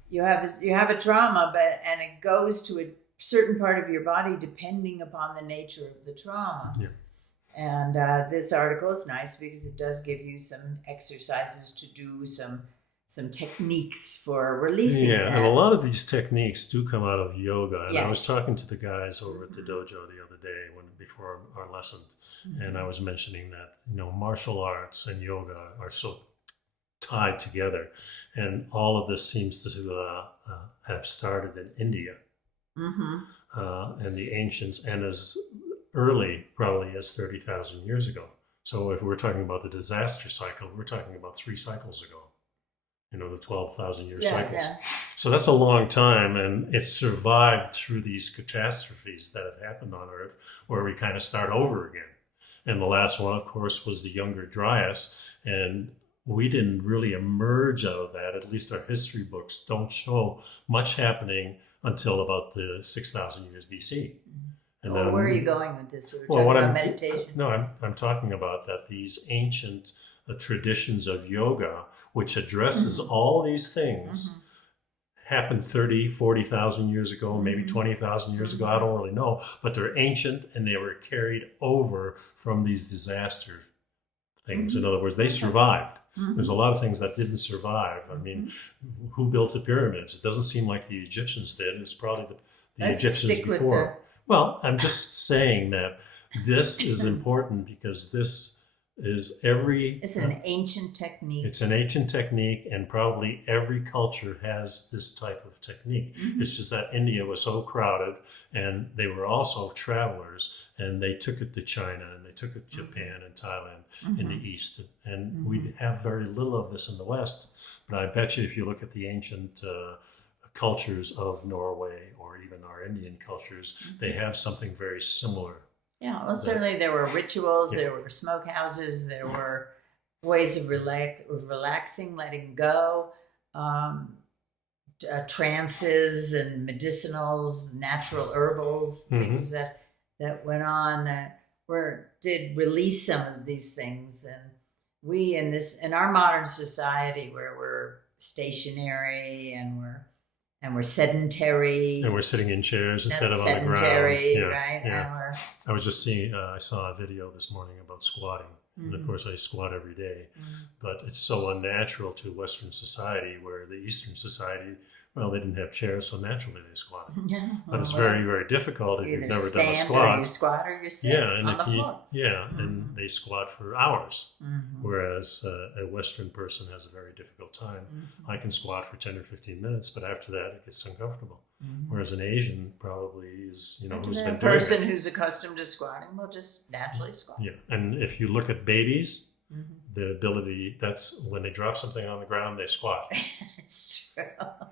you have a trauma, and it goes to a certain part of your body depending upon the nature of the trauma. Yeah. And this article is nice because it does give you some exercises to do, some techniques for releasing that. And a lot of these techniques do come out of yoga. And I was talking to the guys over at the dojo the other day before our lesson, and I was mentioning that martial arts and yoga are so tied together, and all of this seems to have started in India, and the ancients, and as early probably as 30,000 years ago. So if we're talking about the disaster cycle, we're talking about 3 cycles ago, the 12,000 year cycles. Yeah. So that's a long time, and it's survived through these catastrophes that have happened on Earth, where we kind of start over again. And the last one, of course, was the Younger Dryas, and we didn't really emerge out of that. At least our history books don't show much happening until about the 6,000 years BC. And then, where are you going with this? We're talking about meditation. No, I'm talking about that these ancient traditions of yoga, which addresses all these things, happened 30, 40,000 years ago, maybe 20,000 years ago. I don't really know, but they're ancient, and they were carried over from these disaster things. In other words, they survived. There's a lot of things that didn't survive. I mean, who built the pyramids? It doesn't seem like the Egyptians did. It's probably the Egyptians before. Well, I'm just saying that this is important because this is It's an ancient technique. It's an ancient technique, and probably every culture has this type of technique. It's just that India was so crowded, and they were also travelers, and they took it to China, and they took it to Japan and Thailand in the East. And we have very little of this in the West. But I bet you if you look at the ancient cultures of Norway, or even our Indian cultures, they have something very similar. Yeah, well, certainly there were rituals, there were smokehouses, there were ways of relaxing, letting go, trances and medicinals, natural herbals, things that went on that did release some of these things. And we in our modern society, where we're stationary and we're sedentary. And we're sitting in chairs instead of on the ground. Right? Yeah. I was just seeing, I saw a video this morning about squatting. And of course I squat every day. But it's so unnatural to Western society, where the Eastern society, well, they didn't have chairs, so naturally they squatted. Yeah. But it's very, very difficult if you've never done a squat. Or you squat or you sit on the floor. And they squat for hours. Whereas a Western person has a very difficult time. I can squat for 10 or 15 minutes, but after that it gets uncomfortable. Whereas an Asian probably is, who's been doing it. A person who's accustomed to squatting will just naturally squat. Yeah, and if you look at babies, the ability, that's when they drop something on the ground, they squat. It's true.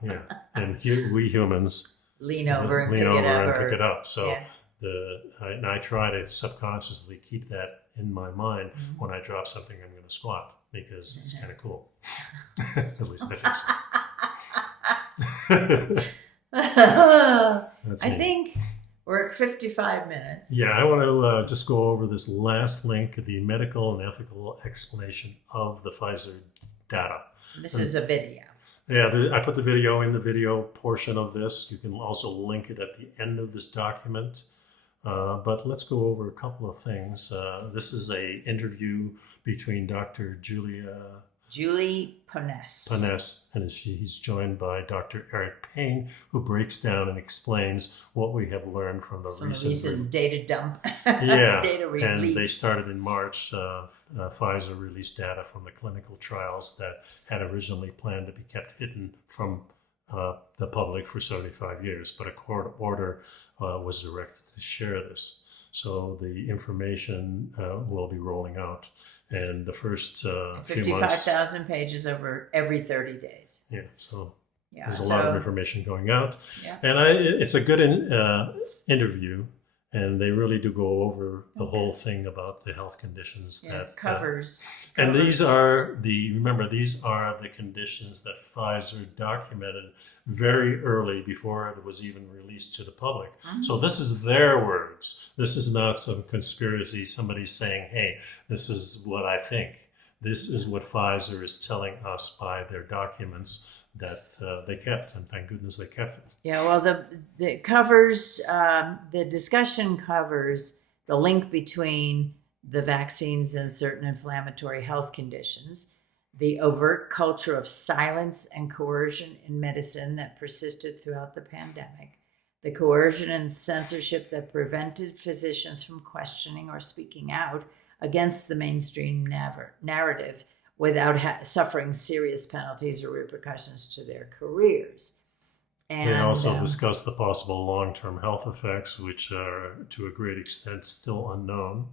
Yeah. And we humans Lean over and lean pick over it up. and Or, pick it up. So yeah. I try to subconsciously keep that in my mind. Mhm. When I drop something, I'm going to squat because it's kind of cool. At least I think so. That's I me. think we're at 55 minutes. Yeah, I want to just go over this last link, the medical and ethical explanation of the Pfizer data. This is a video. Yeah, I put the video in the video portion of this. You can also link it at the end of this document. But let's go over a couple of things. This is a interview between Dr. Julie Ponesse. And he's joined by Dr. Eric Payne, who breaks down and explains what we have learned from the recent data dump. Yeah, Data release. and they started in March. Pfizer released data from the clinical trials that had originally planned to be kept hidden from the public for 75 years, but a court order was directed to share this. So the information will be rolling out. And the first few months, 55,000 pages over every 30 days. Yeah, so Yeah, there's a lot of information going out. Yeah. And it's a good interview, and they really do go over the whole thing about the health conditions that covers. And these are these are the conditions that Pfizer documented very early before it was even released to the public. Mm-hmm. So this is their words. This is not some conspiracy, somebody saying, hey, this is what I think. This is what Pfizer is telling us by their documents that they kept, and thank goodness they kept it. Yeah, well, the covers, the discussion covers the link between the vaccines and certain inflammatory health conditions, the overt culture of silence and coercion in medicine that persisted throughout the pandemic, the coercion and censorship that prevented physicians from questioning or speaking out against the mainstream narrative without suffering serious penalties or repercussions to their careers. And they also discuss the possible long-term health effects, which are to a great extent still unknown,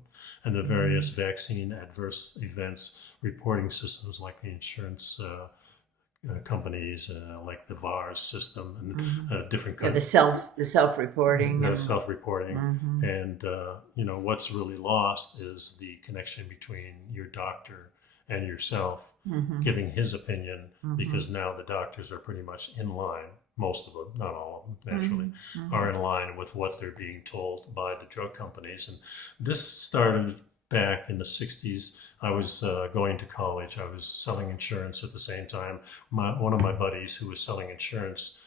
and the various vaccine adverse events reporting systems like the insurance companies, like the VARS system, and different companies. The self-reporting. Self-reporting. And, what's really lost is the connection between your doctor and yourself giving his opinion, because now the doctors are pretty much in line. Most of them, not all of them, naturally, are in line with what they're being told by the drug companies. And this started back in the 60s. I was going to college. I was selling insurance at the same time. One of my buddies who was selling insurance,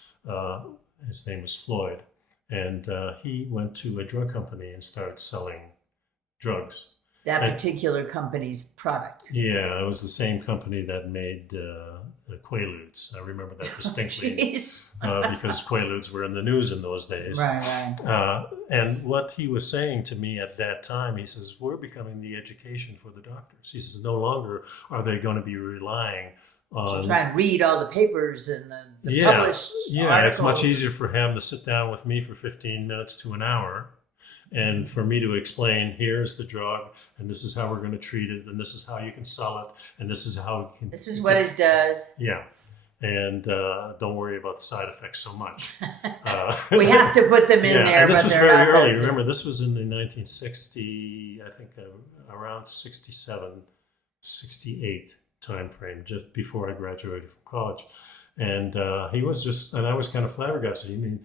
his name was Floyd, and he went to a drug company and started selling drugs. That particular company's product. Yeah, it was the same company that made Quaaludes. I remember that distinctly because Quaaludes were in the news in those days. Right. And what he was saying to me at that time, he says, we're becoming the education for the doctors. He says, no longer are they going to be relying on... To try and read all the papers and the published articles. It's much easier for him to sit down with me for 15 minutes to an hour and for me to explain, here's the drug, and this is how we're going to treat it, and this is how you can sell it, and this is how you can... This is what it does. Yeah. And don't worry about the side effects so much. We have to put them in there, and this but was they're very not early. Remember, this was in the 1960, I think around 67, 68 time frame, just before I graduated from college. And he was just, and I was kind of flabbergasted. You mean,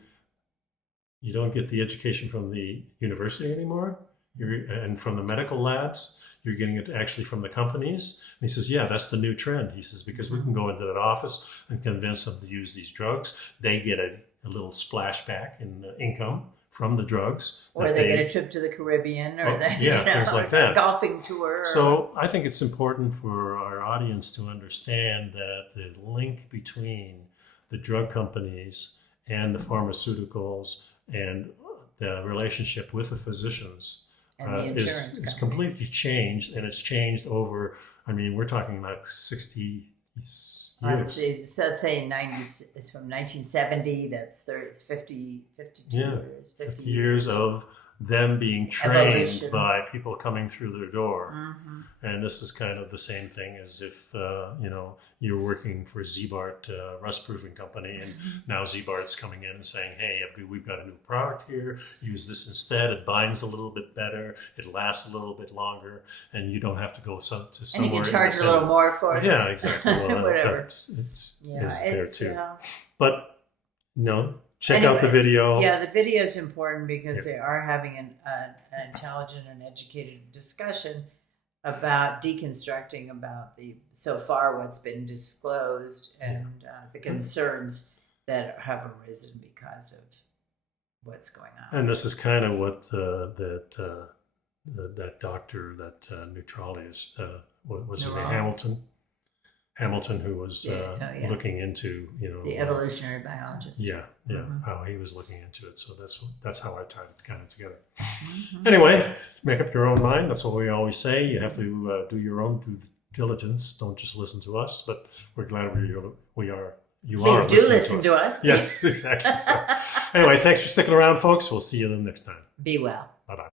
you don't get the education from the university anymore, and from the medical labs? You're getting it actually from the companies? And he says, yeah, that's the new trend. He says, because we can go into that office and convince them to use these drugs. They get a little splashback in income from the drugs. Or they get a trip to the Caribbean, or things like that. A golfing tour. So I think it's important for our audience to understand that the link between the drug companies and the pharmaceuticals and the relationship with the physicians and the insurance is completely changed, and it's changed over, I mean, we're talking like 60 years. So let's say 90, it's from 1970, it's 52 years. 50 years of them being trained Evolution. by people coming through their door. Mm-hmm. And this is kind of the same thing as if, you're working for Z-Bart rust proofing company, and now Z-Bart's coming in and saying, hey, we've got a new product here, use this instead. It binds a little bit better, it lasts a little bit longer, and you don't have to go to somewhere. And you can charge a little more for it. Yeah, exactly. Well, Whatever. It's It's there too. But, check Anyway, out the video. Yeah, the video is important because they are having an intelligent and educated discussion about deconstructing about so far what's been disclosed and the concerns that have arisen because of what's going on. And this is kind of what that doctor, that Neutralis, what was his name, Hamilton, who was looking into the evolutionary biologist. How he was looking into it. So that's how I tied it kind of together. Anyway, make up your own mind. That's what we always say. You have to do your own due diligence. Don't just listen to us. But we're glad Please do listen to us. Yes, exactly. So, anyway, thanks for sticking around, folks. We'll see you then next time. Be well. Bye-bye.